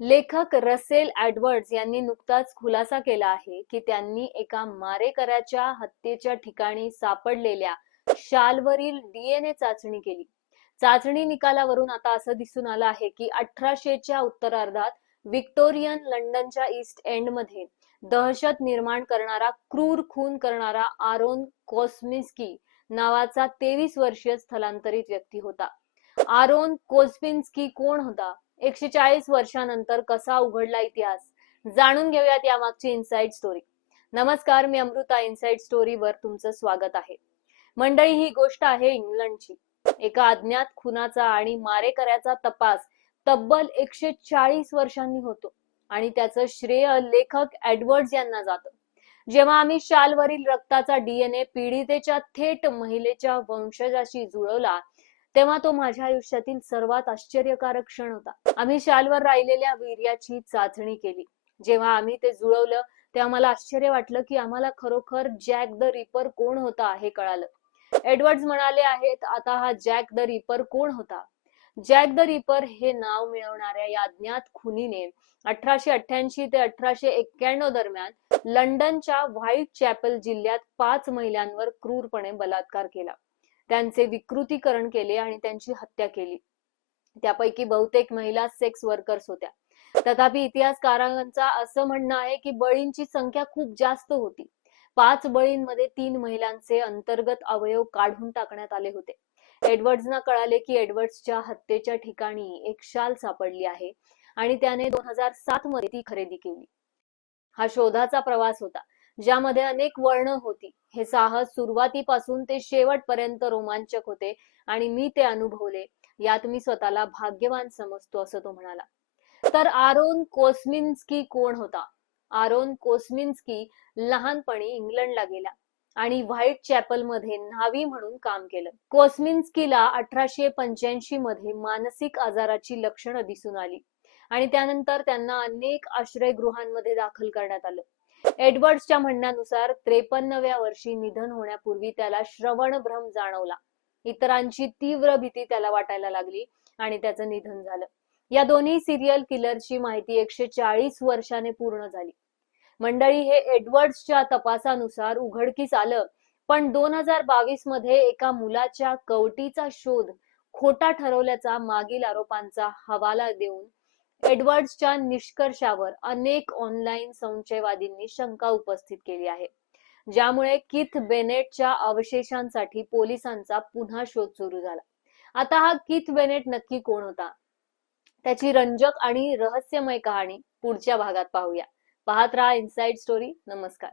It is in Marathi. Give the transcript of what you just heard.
लेखक रसेल ॲडवर्ड्स यांनी नुकताच खुलासा केला आहे की त्यांनी एका मारेकऱ्याच्या हत्येच्या ठिकाणी सापडलेल्या शालवरील डीएनए चाचणी केली. चाचणी निकालावरून आता असं दिसून आलं आहे की अठराशेच्या उत्तरार्धात विक्टोरियन लंडनच्या ईस्ट एंडमध्ये दहशत निर्माण करणारा क्रूर खून करणारा आरोन कोस्मिस्की नावाचा तेवीस वर्षीय स्थलांतरित व्यक्ती होता. आरोन कोस्पिन्स्की कोण होता? एकशे चाळीस वर्षानंतर कसा उघडला इतिहास? जाणून घेऊयात यामागची इनसाइड स्टोरी नमस्कार मी अमृता. इनसाइड स्टोरीवर तुमचं स्वागत आहे. मंडळी ही गोष्ट आहे इंग्लंडची. एका अज्ञात खुनाचा आणि मारेकऱ्याचा तपास तब्बल एकशे चाळीस वर्षांनी होतो आणि त्याचं श्रेय लेखक एडवर्ड्स यांना जातं. जेव्हा आम्ही शालवरील रक्ताचा डीएनए पीडितेच्या थेट महिलेच्या वंशजाशी जुळवला तेव्हा तो माझ्या आयुष्यातील सर्वात आश्चर्यकारक क्षण होता. आम्ही शालवर राहिलेल्या वीर्याची चाचणी केली. जेव्हा आम्ही ते जुळवलं तेव्हा मला आश्चर्य वाटलं की आम्हाला खरोखर जॅक द रिपर कोण होता हे कळालं. एडवर्ड्स म्हणाले आहेत आता हा जॅक द रिपर कोण होता? जॅक द रिपर हे नाव मिळवणाऱ्या या अज्ञात खुनीने अठराशे अठ्ठ्याऐंशी ते अठराशे एक्क्याण्णव दरम्यान लंडनच्या व्हाईट चॅपल जिल्ह्यात पाच महिलांवर क्रूरपणे बलात्कार केला. त्यांचे विकृतीकरण केले आणि त्यांची हत्या केली. त्यापैकी बहुतेक महिला सेक्स वर्कर्स होत्या. तथापि इतिहासकारांचा असं म्हणणं आहे की बळींची संख्या खूप जास्त होती. पाच बळींमध्ये तीन महिलांचे अंतर्गत अवयव काढून टाकण्यात आले होते. एडवर्ड्सना कळाले की एडवर्ड्सच्या हत्येच्या ठिकाणी एक शाल सापडली आहे आणि त्याने दोन हजार सात मध्ये ती खरेदी केली. हा शोधाचा प्रवास होता. ज्यामध्ये अनेक वर्ण होती. हे साहस सुरुवातीपासून ते शेवटपर्यंत रोमांचक होते आणि मी ते अनुभवले. यात मी स्वतःला भाग्यवान समजतो असं तो म्हणाला. तर आरोन कोस्मिन्स्की कोण होता? आरोन कोस्मिन्स्की लहानपणी इंग्लंडला गेला आणि व्हाईट चॅपलमध्ये न्हावी म्हणून काम केलं. कोस्मिन्स्कीला अठराशे पंच्याऐंशी मध्ये मानसिक आजाराची लक्षणं दिसून आली आणि त्यानंतर त्यांना अनेक आश्रयगृहांमध्ये दाखल करण्यात आलं. एडवर्ड्सच्या म्हणण्यानुसार त्रेपन्नव्या वर्षी निधन होण्यापूर्वी त्याला श्रवण भ्रम जाणवला. इतरांची तीव्र भीती त्याला वाटायला लागली आणि त्याचं निधन झालं. या दोन्ही सिरियल किलरची माहिती एकशे चाळीस वर्षाने पूर्ण झाली. मंडळी हे एडवर्ड्सच्या तपासानुसार उघडकीस आलं पण दोन हजार बावीसमध्ये एका मुलाच्या कवटीचा शोध खोटा ठरवल्याचा मागील आरोपांचा हवाला देऊन एडवर्ड्सच्या निष्कर्षावर अनेक ऑनलाईन संशयवादींनी शंका उपस्थित केली आहे. ज्यामुळे किथ बेनेटच्या अवशेषांसाठी पोलिसांचा पुन्हा शोध सुरू झाला. आता हा किथ बेनेट नक्की कोण होता? त्याची रंजक आणि रहस्यमय कहाणी पुढच्या भागात पाहूया. पाहत राहा इनसाइड स्टोरी नमस्कार.